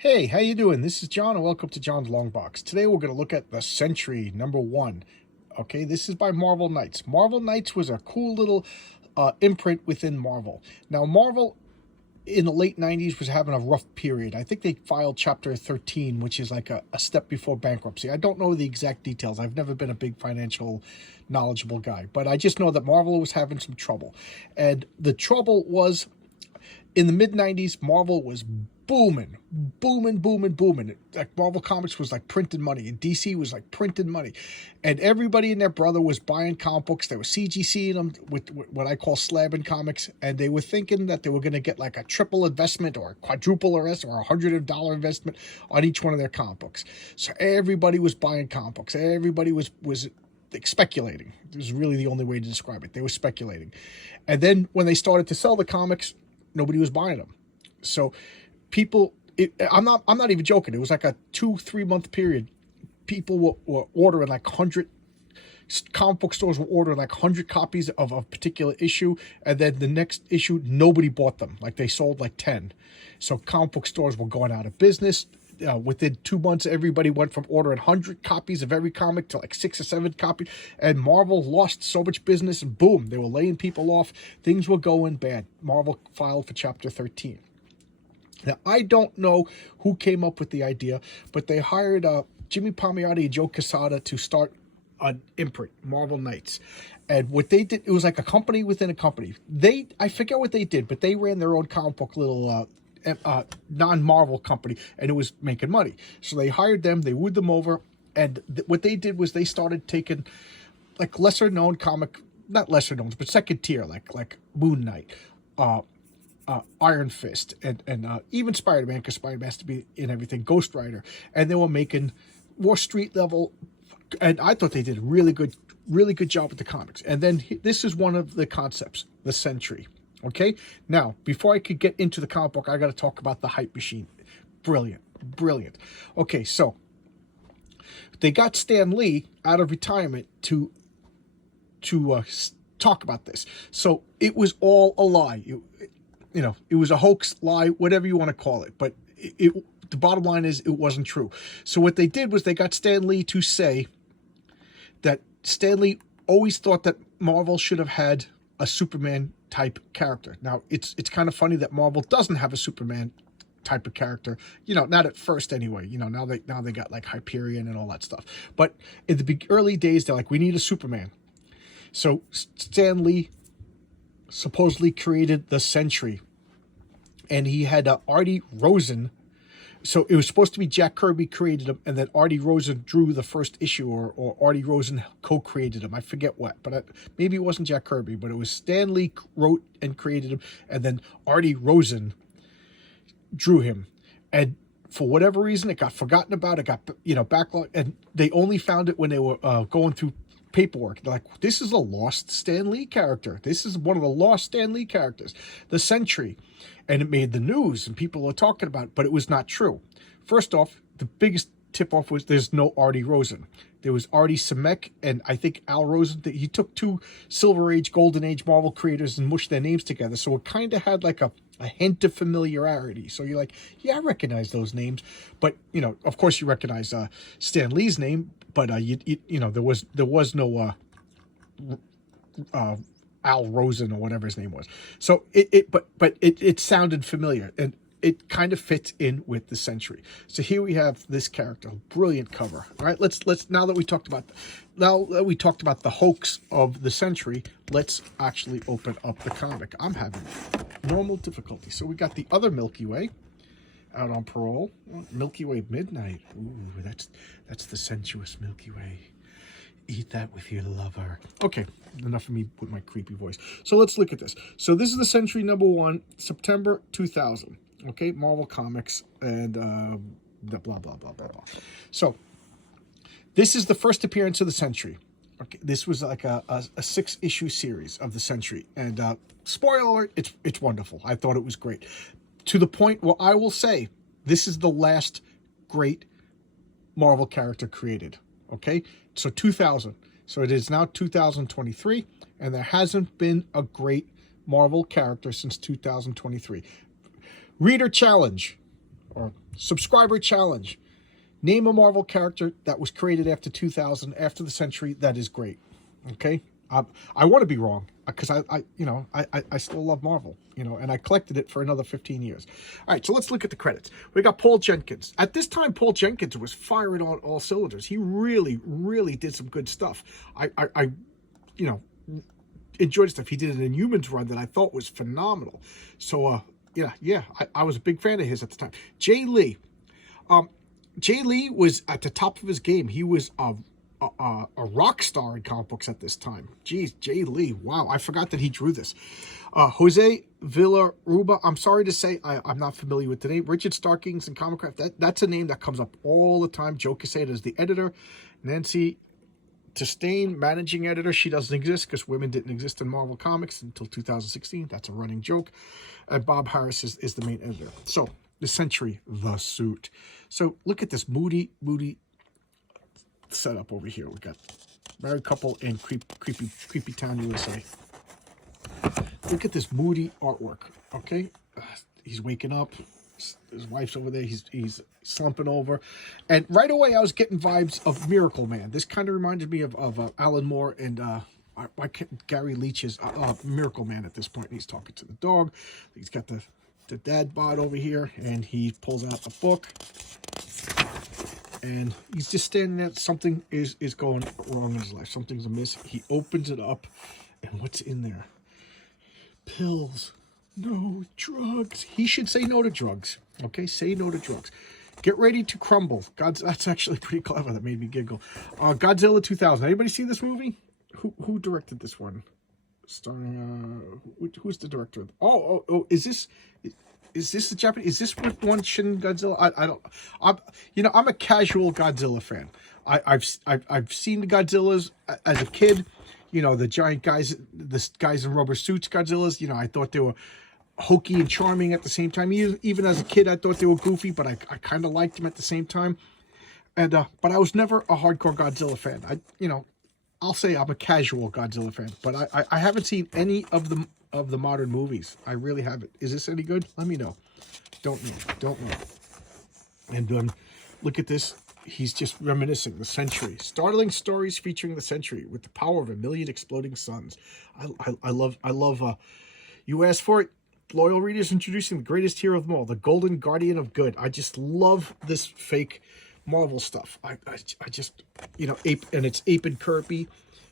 Hey, how you doing? This is John, and welcome to John's Long Box. Today we're going to look at the Sentry #1. Okay, this is by Marvel Knights. Marvel Knights was a cool little imprint within Marvel. Now, Marvel in the late 90s was having a rough period. I think they filed Chapter 13, which is like a step before bankruptcy. I don't know the exact details. I've never been a big financial knowledgeable guy, but I just know that Marvel was having some trouble. And the trouble was, in the mid-90s, Marvel was booming. Like Marvel Comics was like printing money, and DC was like printing money. And everybody and their brother was buying comic books. They were CGCing them with what I call slabbing comics, and they were thinking that they were going to get like a triple investment or a quadruple or $100 investment on each one of their comic books. So everybody was buying comic books. Everybody was like speculating. It was really the only way to describe it. They were speculating. And then when they started to sell the comics, nobody was buying them. So people, I'm not even joking. It was like a 2-3 month period. People were ordering like 100, comic book stores were ordering like 100 copies of a particular issue, and then the next issue, nobody bought them. Like they sold like 10. So comic book stores were going out of business. Within 2 months, everybody went from ordering 100 copies of every comic to like 6 or 7 copies, and Marvel lost so much business, and boom, they were laying people off. Things were going bad. Marvel filed for Chapter 13. Now, I don't know who came up with the idea, but they hired Jimmy Palmiotti and Joe Quesada to start an imprint, Marvel Knights. And what they did, it was like a company within a company. I forget what they did, but they ran their own comic book little non-Marvel company, and it was making money. So they hired them, they wooed them over, and what they did was they started taking like lesser-known comic, not lesser-known, but second tier, like Moon Knight, Iron Fist, and even Spider-Man, because Spider-Man has to be in everything, Ghost Rider, and they were making more street level, and I thought they did a really good job with the comics. And then this is one of the concepts, the Sentry. Okay, now before I could get into the comic book, I got to talk about the hype machine. Brilliant. Okay, so they got Stan Lee out of retirement to talk about this. So it was all a lie. It was a hoax, lie, whatever you want to call it. But the bottom line is it wasn't true. So what they did was they got Stan Lee to say that Stan Lee always thought that Marvel should have had a Superman type character. Now, it's kind of funny that Marvel doesn't have a Superman type of character. Not at first anyway. Now they got like Hyperion and all that stuff. But in the early days, they're like, we need a Superman. So Stan Lee supposedly created the Sentry, and he had Artie Rosen. So it was supposed to be Jack Kirby created him, and then Artie Rosen drew the first issue, or Artie Rosen co-created him. I forget what, but maybe it wasn't Jack Kirby, but it was Stan Lee wrote and created him, and then Artie Rosen drew him. And for whatever reason, it got forgotten about. It got backlogged, and they only found it when they were going through paperwork. They're like, this is a lost Stan Lee character. This is one of the lost Stan Lee characters, the Sentry. And it made the news, and people were talking about it, but it was not true. First off, the biggest tip-off was there's no Artie Rosen. There was Artie Simek, and I think Al Rosen. He took 2 Silver Age, Golden Age Marvel creators and mushed their names together, so it kind of had like a hint of familiarity. So you're like, yeah, I recognize those names. But, of course you recognize Stan Lee's name, but there was no Al Rosen or whatever his name was. So it sounded familiar, and it kind of fits in with the Sentry. So here we have this character, brilliant cover. All right, let's now that we talked about the hoax of the Sentry, let's actually open up the comic. I'm having normal difficulty. So we got the other Milky Way out on parole. Milky Way Midnight. Ooh, that's the sensuous Milky Way. Eat that with your lover. Okay, enough of me with my creepy voice. So let's look at this. So this is the Sentry #1, September 2000. Okay, Marvel Comics, and blah, blah, blah, blah, blah. So this is the first appearance of the Sentry. Okay, this was like a 6-issue series of the Sentry. And spoiler alert, it's wonderful. I thought it was great. To the point where I will say, this is the last great Marvel character created. Okay, so 2000. So it is now 2023, and there hasn't been a great Marvel character since 2023. Reader challenge. or subscriber challenge. Name a Marvel character that was created after 2000, after the Sentry, that is great. Okay? I want to be wrong, because I still love Marvel, and I collected it for another 15 years. All right, so let's look at the credits. We got Paul Jenkins. At this time, Paul Jenkins was firing on all cylinders. He really, really did some good stuff. I enjoyed stuff. He did an Inhumans run that I thought was phenomenal. So, I was a big fan of his at the time. Jay Lee. Jay Lee was at the top of his game. He was a rock star in comic books at this time. Geez, Jay Lee. Wow, I forgot that he drew this. Jose Villaruba. I'm sorry to say I'm not familiar with the name. Richard Starkings and Comicraft. That's a name that comes up all the time. Joe Quesada is the editor. Nancy Tistain, managing editor. She doesn't exist because women didn't exist in Marvel Comics until 2016. That's a running joke. And Bob Harris is the main editor. So, the Sentry, the suit. So, look at this moody setup over here. We got married couple in creepy town, USA. Look at this moody artwork. Okay, he's waking up. His wife's over there. He's slumping over, and right away I was getting vibes of Miracle Man. This kind of reminded me of Alan Moore and Gary Leach's Miracle Man at this point. And he's talking to the dog. He's got the dad bod over here, and he pulls out the book. And he's just standing there. Something is going wrong in his life. Something's amiss. He opens it up, and what's in there? Pills. No drugs. He should say no to drugs. Okay, say no to drugs. Get ready to crumble. That's actually pretty clever. That made me giggle. Godzilla 2000. Anybody see this movie? Who directed this one? Starring who's the director? Oh, is this the Japanese? Is this what one Shin Godzilla? I'm a casual Godzilla fan. I've seen the Godzillas as a kid. The giant guys, the guys in rubber suits Godzillas. I thought they were hokey and charming at the same time. Even as a kid, I thought they were goofy, but I kind of liked them at the same time. And but I was never a hardcore Godzilla fan. I'll say I'm a casual Godzilla fan, but I haven't seen any of the modern movies. I really haven't. Is this any good? Let me know. Don't know. And look at this. He's just reminiscing. The Sentry. Startling stories featuring the Sentry with the power of 1,000,000 exploding suns. I love. You asked for it. Loyal readers, introducing the greatest hero of them all, the Golden Guardian of Good. I just love this fake Marvel stuff. I just, Ape, and it's Ape and Kirby.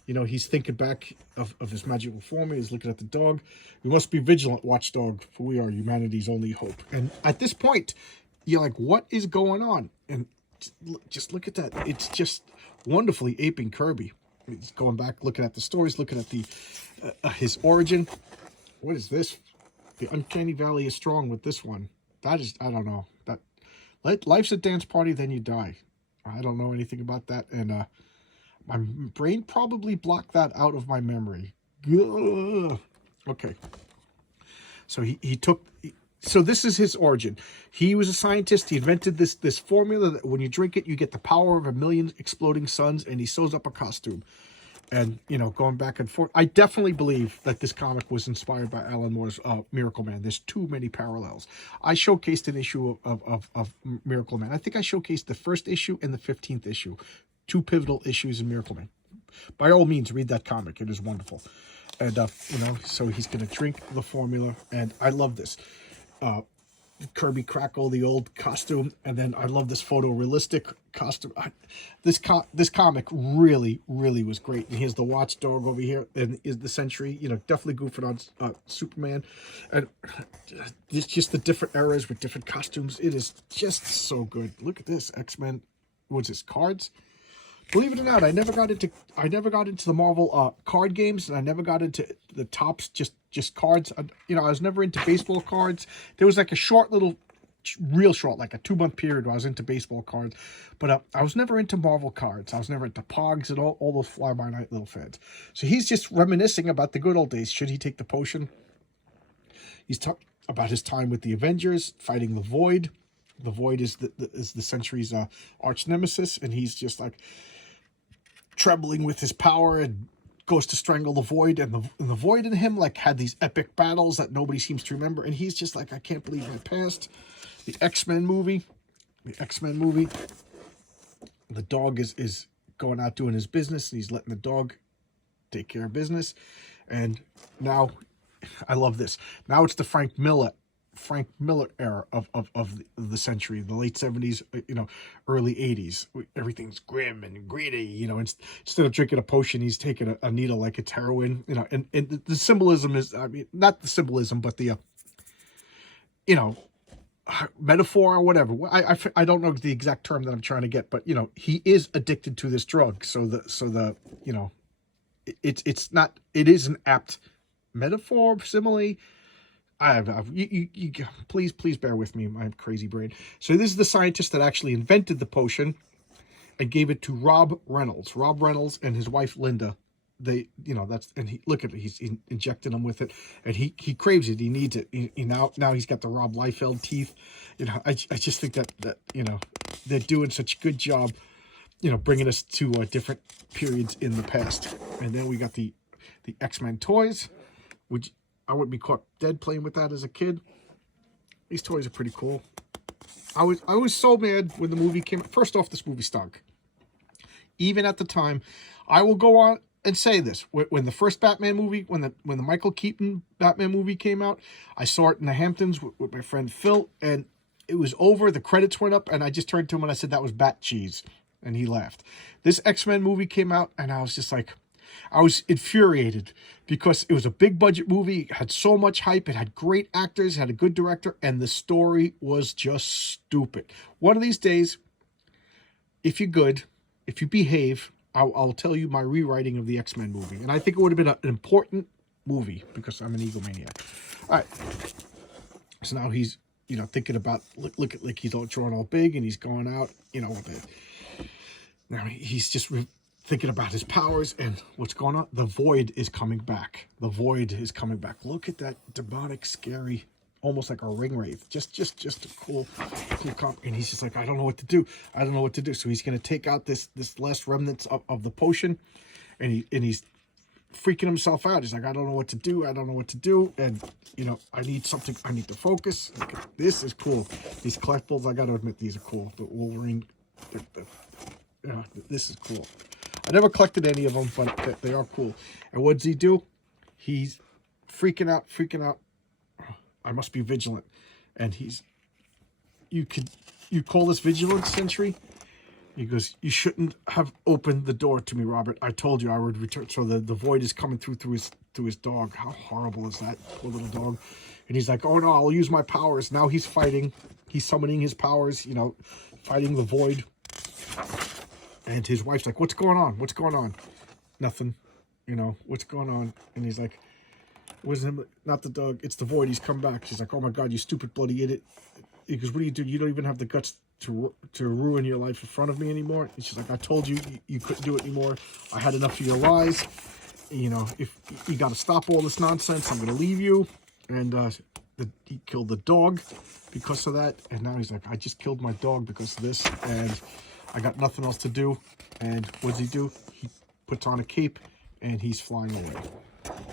He's thinking back of his magical form. He's looking at the dog. We must be vigilant, watchdog, for we are humanity's only hope. And at this point, you're like, what is going on? And just look at that. It's just wonderfully aping Kirby. He's going back, looking at the stories, looking at the his origin. What is this? The Uncanny Valley is strong with this one. That is, I don't know. Life's a dance party, then you die. I don't know anything about that, and my brain probably blocked that out of my memory. Ugh. Okay. So he took. So this is his origin. He was a scientist. He invented this formula that when you drink it, you get the power of 1,000,000 exploding suns, and he sews up a costume. And, going back and forth. I definitely believe that this comic was inspired by Alan Moore's Miracle Man. There's too many parallels. I showcased an issue of Miracle Man. I think I showcased the first issue and the 15th issue. Two pivotal issues in Miracle Man. By all means, read that comic. It is wonderful. And, so he's going to drink the formula. And I love this. Kirby Crackle, the old costume, and then I love this photorealistic costume. This comic really, really was great. And here's the Watchdog over here, and is the Sentry. Definitely goofing on Superman, and it's just the different eras with different costumes. It is just so good. Look at this X-Men. What's this? Cards. Believe it or not, I never got into the Marvel card games, and I never got into the Topps just cards. I was never into baseball cards. There was like a short little, real short, like a 2-month period where I was into baseball cards, but I was never into Marvel cards. I was never into Pogs and all those fly-by-night little fads. So he's just reminiscing about the good old days. Should he take the potion? He's talking about his time with the Avengers, fighting the Void. The Void is the Sentry's arch nemesis, and he's just like trembling with his power and goes to strangle the Void, and the Void in him like had these epic battles that nobody seems to remember, and he's just like, I can't believe my past. The X-Men movie. The dog is going out doing his business, and he's letting the dog take care of business. And now, I love this. Now it's the Frank Miller era of the Sentry, the late 70s, early 80s. Everything's grim and greedy, instead of drinking a potion, he's taking a needle like it's heroin, and the symbolism is, I mean, not the symbolism, but the, metaphor or whatever. I don't know the exact term that I'm trying to get, but, he is addicted to this drug. So it is an apt metaphor, simile. Please bear with me, my crazy brain. So this is the scientist that actually invented the potion and gave it to Rob Reynolds. Rob Reynolds and his wife Linda. Look at it. He's injecting him with it, and he craves it. He needs it. Now he's got the Rob Liefeld teeth. I just think that they're doing such a good job, bringing us to different periods in the past. And then we got the X-Men toys, which I wouldn't be caught dead playing with that as a kid. These toys are pretty cool. I was so mad when the movie came out. First off, this movie stunk. Even at the time, I will go on and say this. When the first Batman movie, when the Michael Keaton Batman movie came out, I saw it in the Hamptons with my friend Phil, and it was over. The credits went up, and I just turned to him and I said, "That was bat cheese." And he laughed. This X-Men movie came out, and I was just like, I was infuriated because it was a big budget movie. It had so much hype. It had great actors, had a good director, and the story was just stupid. One of these days, if you're good, if you behave, I'll tell you my rewriting of the X-Men movie. And I think it would have been an important movie because I'm an egomaniac. All right. So now he's, thinking about, look at, like, he's all drawing all big and he's going out, now he's just thinking about his powers and what's going on. The Void is coming back. The Void is coming back. Look at that demonic, scary, almost like a ring wraith. Just a cool comp. And he's just like, I don't know what to do. So he's going to take out this last remnants of the potion, and he's freaking himself out. He's like, I don't know what to do. And, I need something. I need to focus. Okay, this is cool. These collectibles, I got to admit, these are cool. The Wolverine, this is cool. I never collected any of them, but they are cool. And what does he do? He's freaking out. I must be vigilant. And you call this vigilance, Sentry? He goes, you shouldn't have opened the door to me, Robert. I told you I would return. So the Void is coming through his dog. How horrible is that? Poor little dog. And he's like, oh no, I'll use my powers. Now he's fighting. He's summoning his powers, fighting the Void. And his wife's like, what's going on? Nothing. What's going on? And he's like, not the dog, it's the Void. He's come back. She's like, oh my God, you stupid bloody idiot. He goes, what do you do? You don't even have the guts to ruin your life in front of me anymore. And she's like, I told you you couldn't do it anymore. I had enough of your lies. If you got to stop all this nonsense, I'm going to leave you. And he killed the dog because of that. And now he's like, I just killed my dog because of this. And I got nothing else to do. And what does he do? He puts on a cape and he's flying away.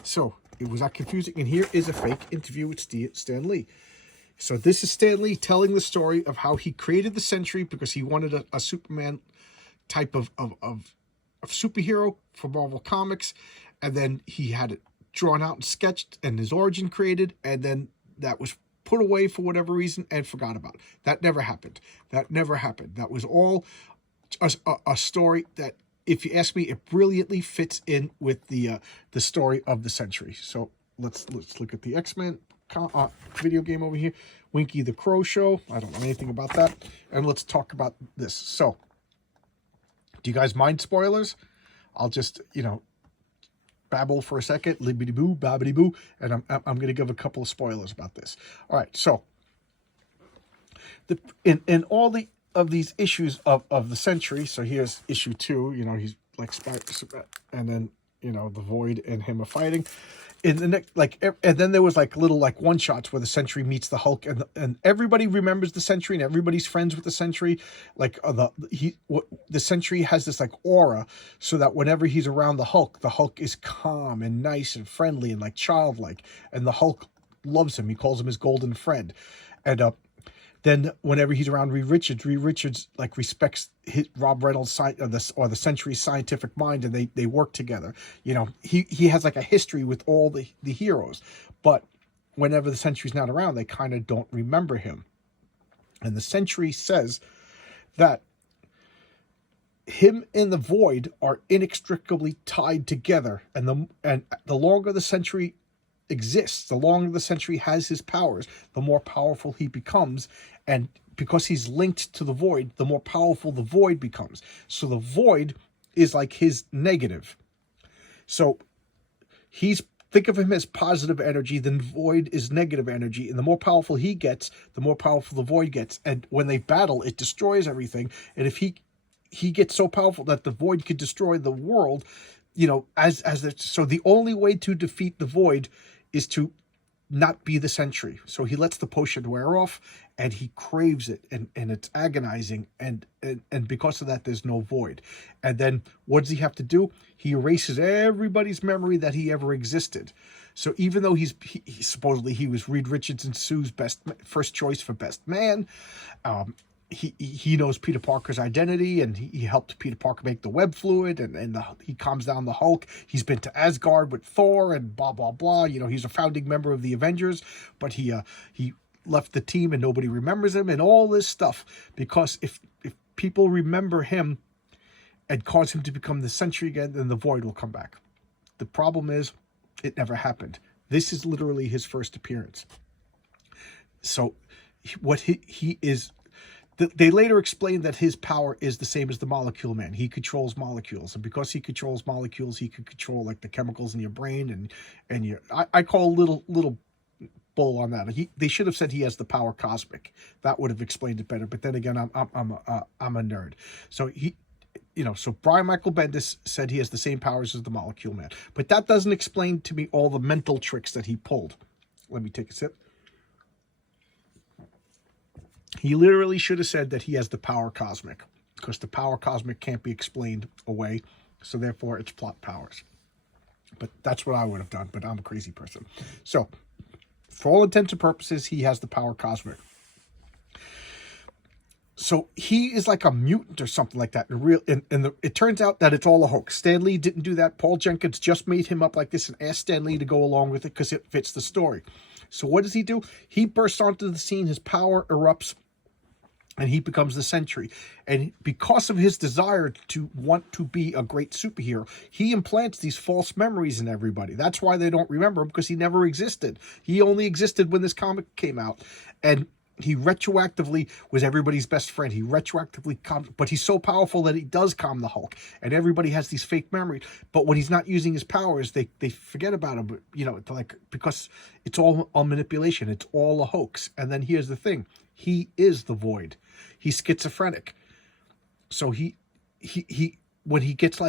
So it was that confusing. And here is a fake interview with Stan Lee. So this is Stan Lee telling the story of how he created the Sentry because he wanted a Superman type of superhero for Marvel Comics. And then he had it drawn out and sketched and his origin created. And then that was put away for whatever reason and forgot about. That never happened. That was all a story that, if you ask me, it brilliantly fits in with the story of the Sentry. So let's look at the X-Men video game over here. Winky the Crow Show. I don't know anything about that. And let's talk about this. So, do you guys mind spoilers? I'll just, babble for a second. Libbity-boo, babbity-boo. And I'm going to give a couple of spoilers about this. All right, so in all of these issues of the Sentry, so here's issue 2, he's like and then the Void and him are fighting in the next, and then there was little one shots where the Sentry meets the Hulk, and everybody remembers the Sentry and everybody's friends with the Sentry. The Sentry has this aura, so that whenever he's around the Hulk is calm and nice and friendly and childlike, and the Hulk loves him. He calls him his golden friend. And Then whenever he's around Reed Richards like respects Rob Reynolds or the Sentry's scientific mind, and they work together. You know, he has like a history with all the heroes, but whenever the Sentry's not around, they kind of don't remember him. And the Sentry says that him and the Void are inextricably tied together, and the longer the Sentry exists, the longer the Sentry has his powers, the more powerful he becomes, and because he's linked to the Void, the more powerful the Void becomes. So the Void is like his negative. So think of him as positive energy, then Void is negative energy, and the more powerful he gets, the more powerful the Void gets. And when they battle, it destroys everything. And if he gets so powerful that the Void could destroy the world, you know, so the only way to defeat the Void is to not be the Sentry. So he lets the potion wear off, and he craves it, and it's agonizing, and because of that, there's no Void. And then what does he have to do? He erases everybody's memory that he ever existed. So even though he supposedly he was Reed Richards and Sue's first choice for best man, he knows Peter Parker's identity, and he helped Peter Parker make the web fluid, and he calms down the Hulk. He's been to Asgard with Thor and blah, blah, blah. You know, he's a founding member of the Avengers, but he left the team and nobody remembers him and all this stuff. Because if people remember him and cause him to become the Sentry again, then the Void will come back. The problem is it never happened. This is literally his first appearance. So what he is... They later explained that his power is the same as the Molecule Man. He controls molecules, and because he controls molecules, he can control like the chemicals in your brain and your. I call little bull on that. They should have said he has the power cosmic. That would have explained it better. But then again, I'm a nerd. So so Brian Michael Bendis said he has the same powers as the Molecule Man, but that doesn't explain to me all the mental tricks that he pulled. Let me take a sip. He literally should have said that he has the power cosmic, because the power cosmic can't be explained away, so therefore it's plot powers. But that's what I would have done, but I'm a crazy person. So, for all intents and purposes, he has the power cosmic. So he is like a mutant or something like that. It turns out that it's all a hoax. Stan Lee didn't do that. Paul Jenkins just made him up like this and asked Stan Lee to go along with it because it fits the story. So what does he do? He bursts onto the scene. His power erupts, and he becomes the Sentry. And because of his desire to want to be a great superhero, he implants these false memories in everybody. That's why they don't remember him, because he never existed. He only existed when this comic came out. And he retroactively was everybody's best friend. He retroactively but he's so powerful that he does calm the Hulk. And everybody has these fake memories. But when he's not using his powers, they forget about him. But, because it's all a manipulation. It's all a hoax. And then here's the thing. He is the Void. He's schizophrenic. So he when he gets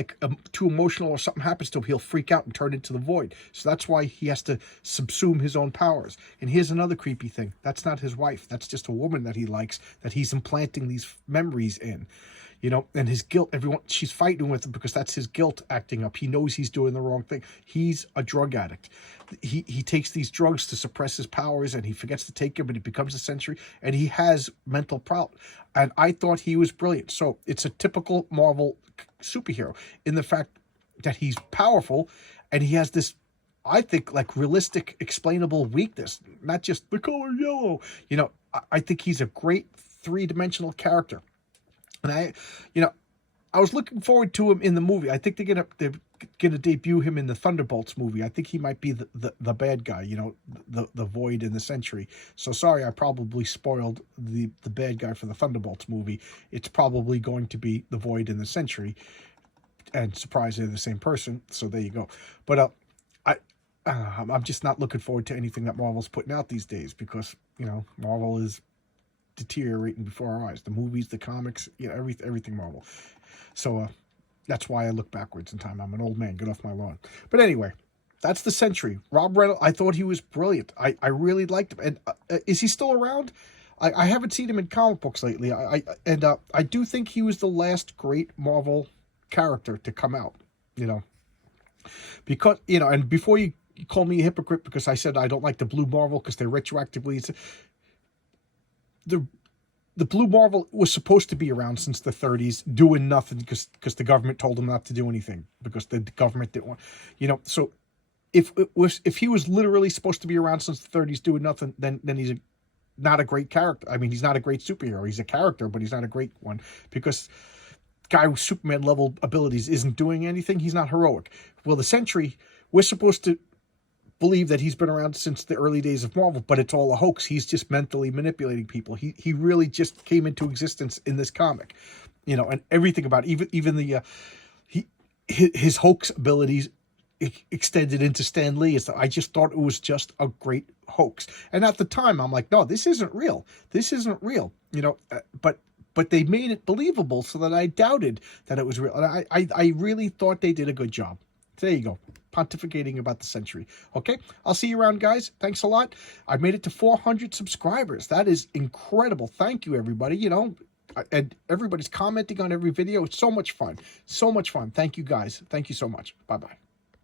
too emotional or something happens to him, he'll freak out and turn into the Void. So that's why he has to subsume his own powers. And here's another creepy thing. That's not his wife. That's just a woman that he likes, that he's implanting these memories in. And his guilt, she's fighting with him because that's his guilt acting up. He knows he's doing the wrong thing. He's a drug addict. He takes these drugs to suppress his powers, and he forgets to take them, and he becomes a Sentry, and he has mental problems. And I thought he was brilliant. So it's a typical Marvel superhero in the fact that he's powerful, and he has this, I think, realistic, explainable weakness, not just the color yellow. I think he's a great three-dimensional character. And I was looking forward to him in the movie. I think they're gonna debut him in the Thunderbolts movie. I think he might be the bad guy, the Void and the Sentry. So sorry, I probably spoiled the bad guy for the Thunderbolts movie. It's probably going to be the Void and the Sentry. And surprise, they're the same person. So there you go. But I'm just not looking forward to anything that Marvel's putting out these days, because Marvel is deteriorating before our eyes. The movies, the comics, everything Marvel. So that's why I look backwards in time. I'm an old man. Get off my lawn. But anyway, that's the Sentry. Rob Reynald, I thought he was brilliant. I really liked him. And is he still around? I haven't seen him in comic books lately. I do think he was the last great Marvel character to come out. Because and before you call me a hypocrite because I said I don't like the Blue Marvel because they're retroactively. the Blue Marvel was supposed to be around since the 30s, doing nothing because the government told him not to do anything because the government didn't want, So if he was literally supposed to be around since the 30s doing nothing, then he's not a great character. I mean, he's not a great superhero. He's a character, but he's not a great one because guy with Superman level abilities isn't doing anything. He's not heroic. Well, the Sentry, we're supposed to believe that he's been around since the early days of Marvel, but it's all a hoax. He's just mentally manipulating people. He really just came into existence in this comic, and everything about it, even the his hoax abilities extended into Stan Lee. I just thought it was just a great hoax. And at the time, I'm like, no, this isn't real. This isn't real. But they made it believable so that I doubted that it was real. And I really thought they did a good job. There you go. Pontificating about the Sentry. Okay, I'll see you around, guys. Thanks a lot. I made it to 400 subscribers. That is incredible. Thank you, everybody. And everybody's commenting on every video. It's so much fun. So much fun. Thank you, guys. Thank you so much. Bye-bye.